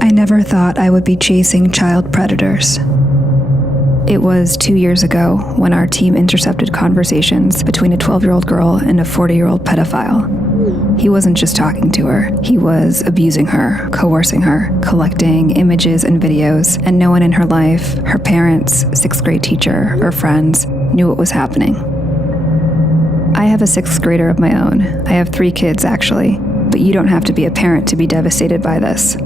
I never thought I would be chasing child predators. It was 2 years ago when our team intercepted conversations between a 12-year-old girl and a 40-year-old pedophile. He wasn't just talking to her, he was abusing her, coercing her, collecting images and videos, and no one in her life, her parents, sixth grade teacher, or friends, knew what was happening. I have a sixth grader of my own. I have 3 kids, actually, but you don't have to be a parent to be devastated by this.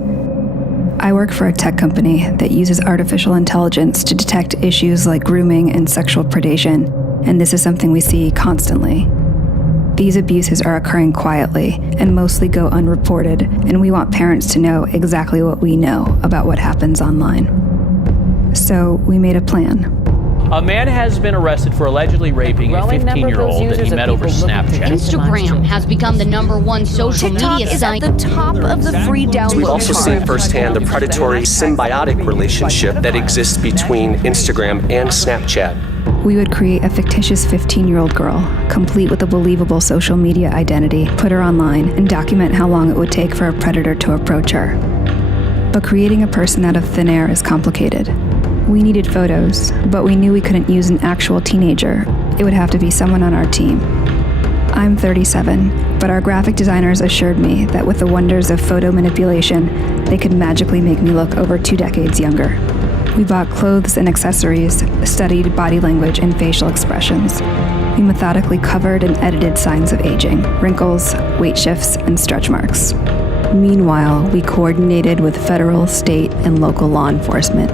I work for a tech company that uses artificial intelligence to detect issues like grooming and sexual predation, and this is something we see constantly. These abuses are occurring quietly and mostly go unreported, and we want parents to know exactly what we know about what happens online. So we made a plan. A man has been arrested for allegedly raping a 15-year-old that he met over Snapchat. Instagram has become the #1 social media site. At the top of the free download. We've also seen firsthand the predatory symbiotic relationship that exists between Instagram and Snapchat. We would create a fictitious 15-year-old girl, complete with a believable social media identity, put her online, and document how long it would take for a predator to approach her. But creating a person out of thin air is complicated. We needed photos, but we knew we couldn't use an actual teenager. It would have to be someone on our team. I'm 37, but our graphic designers assured me that with the wonders of photo manipulation, they could magically make me look over 2 decades younger. We bought clothes and accessories, studied body language and facial expressions. We methodically covered and edited signs of aging, wrinkles, weight shifts, and stretch marks. Meanwhile, we coordinated with federal, state, and local law enforcement.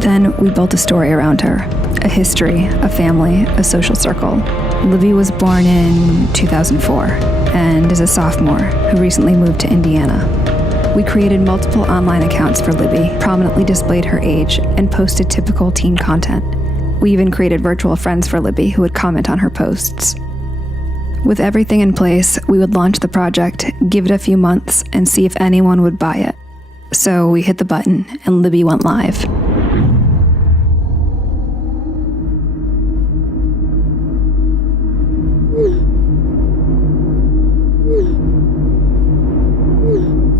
Then we built a story around her, a history, a family, a social circle. Libby was born in 2004 and is a sophomore who recently moved to Indiana. We created multiple online accounts for Libby, prominently displayed her age, and posted typical teen content. We even created virtual friends for Libby who would comment on her posts. With everything in place, we would launch the project, give it a few months, and see if anyone would buy it. So we hit the button, and Libby went live.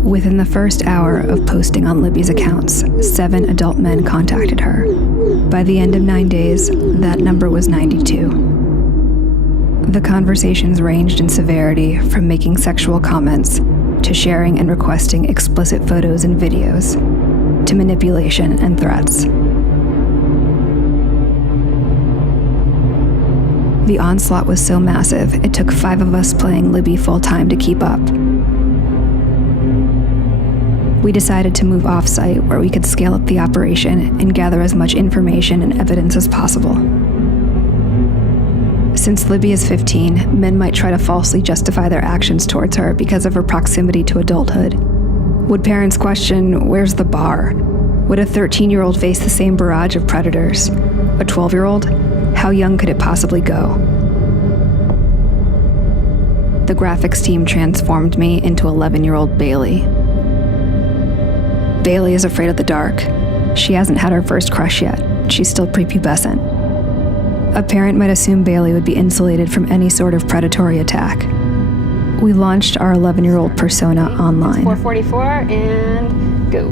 Within the first hour of posting on Libby's accounts, 7 adult men contacted her. By the end of 9 days, that number was 92. The conversations ranged in severity from making sexual comments to sharing and requesting explicit photos and videos to manipulation and threats. The onslaught was so massive, it took 5 of us playing Libby full-time to keep up. We decided to move off-site where we could scale up the operation and gather as much information and evidence as possible. Since Libby is 15, men might try to falsely justify their actions towards her because of her proximity to adulthood. Would parents question, where's the bar? Would a 13-year-old face the same barrage of predators? A 12-year-old? How young could it possibly go? The graphics team transformed me into 11-year-old Bailey. Bailey is afraid of the dark. She hasn't had her first crush yet. She's still prepubescent. A parent might assume Bailey would be insulated from any sort of predatory attack. We launched our 11-year-old persona online. 444 and go.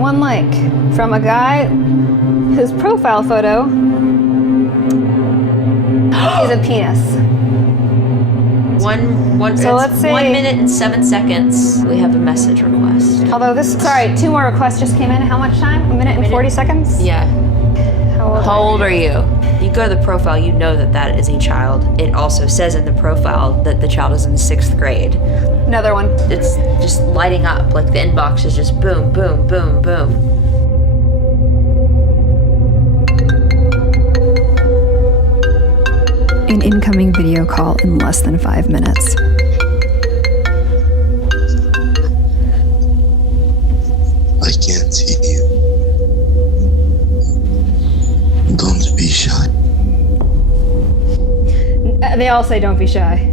One like from a guy whose profile photo is a penis. So let's say 1 minute and 7 seconds. We have a message request. Although sorry, 2 more requests just came in. How much time? 1 minute and 40 seconds? Yeah. How old are you? You go to the profile, you know that is a child. It also says in the profile that the child is in 6th grade. Another one. It's just lighting up, like the inbox is just boom, boom, boom, boom. An incoming video call in less than 5 minutes. I can't see you. Don't be shy. They all say don't be shy.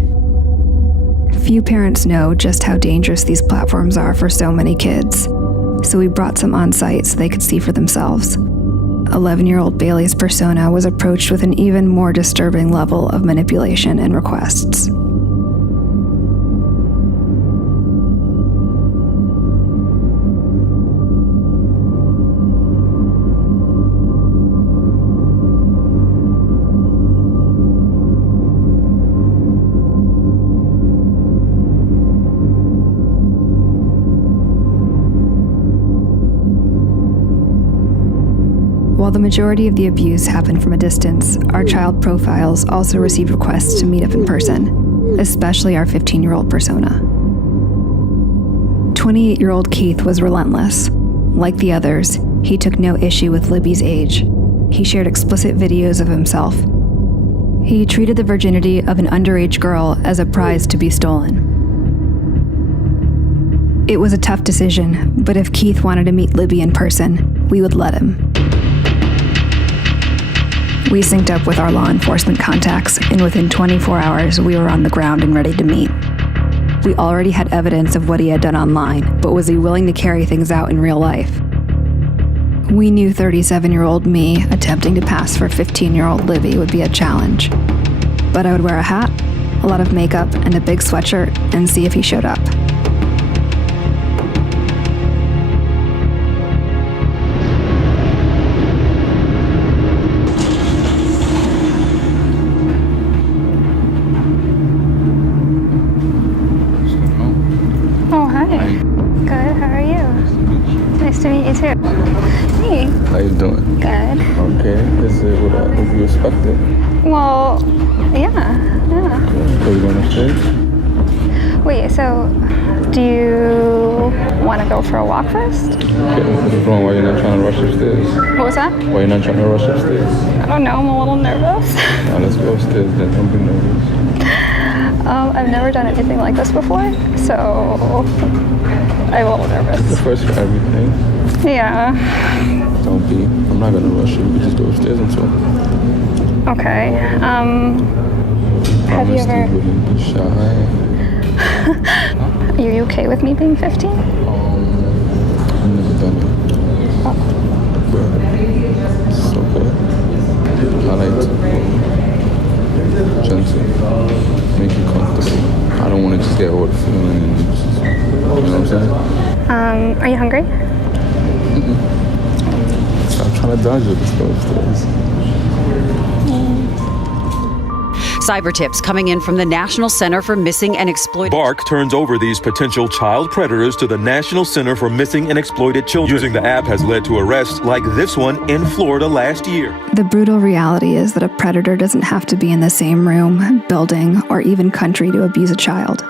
Few parents know just how dangerous these platforms are for so many kids, so we brought some on site so they could see for themselves. 11-year-old Bailey's persona was approached with an even more disturbing level of manipulation and requests. While the majority of the abuse happened from a distance, our child profiles also received requests to meet up in person, especially our 15-year-old persona. 28-year-old Keith was relentless. Like the others, he took no issue with Libby's age. He shared explicit videos of himself. He treated the virginity of an underage girl as a prize to be stolen. It was a tough decision, but if Keith wanted to meet Libby in person, we would let him. We synced up with our law enforcement contacts, and within 24 hours, we were on the ground and ready to meet. We already had evidence of what he had done online, but was he willing to carry things out in real life? We knew 37-year-old me attempting to pass for 15-year-old Libby would be a challenge. But I would wear a hat, a lot of makeup, and a big sweatshirt, and see if he showed up. To meet you too. Hey. How you doing? Good. Okay. Is it what you expected? Well, yeah. So you going upstairs? Wait, so do you want to go for a walk first? Okay. What's wrong? Why you're not trying to rush upstairs? What was that? Why you're not trying to rush upstairs? I don't know. I'm a little nervous. Now let's go upstairs then. Don't be nervous. I've never done anything like this before, so I'm a little nervous. It's the first for everything. Yeah. Don't be. I'm not gonna rush you. We just go upstairs and talk. Okay. Have you ever? You wouldn't be shy. Are you okay with me being 15? I've never done it. Oh. But it's okay. I like to gentle, make you comfortable. I don't want to just get all the feeling and just, you know what I'm saying? Are you hungry? Mm-mm. Stop trying to dodge it. Let's go upstairs. Cyber tips coming in from the National Center for Missing and Exploited. Bark turns over these potential child predators to the National Center for Missing and Exploited Children. Using the app has led to arrests like this one in Florida last year. The brutal reality is that a predator doesn't have to be in the same room, building, or even country to abuse a child.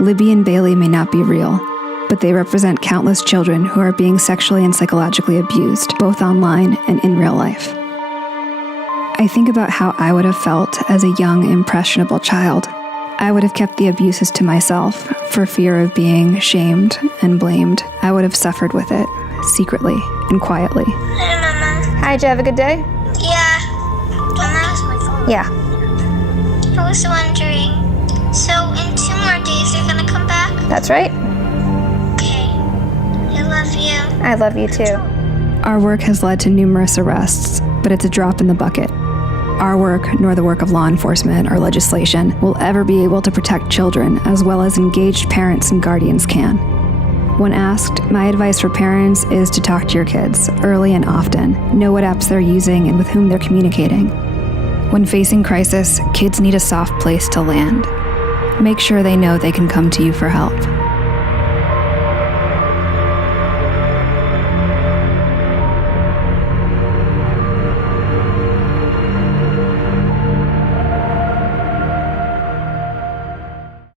Libby and Bailey may not be real, but they represent countless children who are being sexually and psychologically abused, both online and in real life. I think about how I would have felt as a young, impressionable child. I would have kept the abuses to myself for fear of being shamed and blamed. I would have suffered with it, secretly and quietly. Hi, Mama. Hi, did you have a good day? Yeah. Mama? Yeah. I was wondering, so in 2 more days you're gonna come back? That's right. Okay. I love you. I love you too. Our work has led to numerous arrests, but it's a drop in the bucket. Our work, nor the work of law enforcement or legislation, will ever be able to protect children as well as engaged parents and guardians can. When asked, my advice for parents is to talk to your kids early and often, know what apps they're using and with whom they're communicating. When facing crisis, kids need a soft place to land. Make sure they know they can come to you for help.